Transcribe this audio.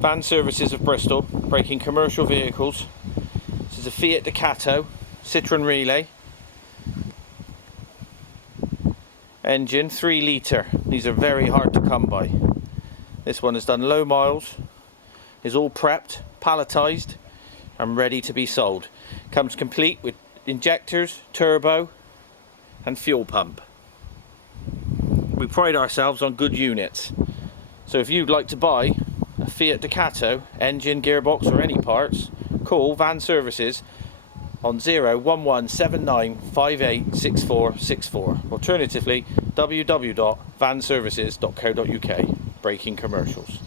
Van Services of Bristol, braking commercial vehicles. This is a Fiat Ducato, Citroen Relay. Engine 3 litre. These are very hard to come by. This one has done low miles, is all prepped, palletised and ready to be sold. Comes complete with injectors, turbo and fuel pump. We pride ourselves on good units. So if you'd like to buy a Fiat Ducato, engine, gearbox or any parts, call Van Services on 01179586464. Alternatively, www.vanservices.co.uk. Braking commercials.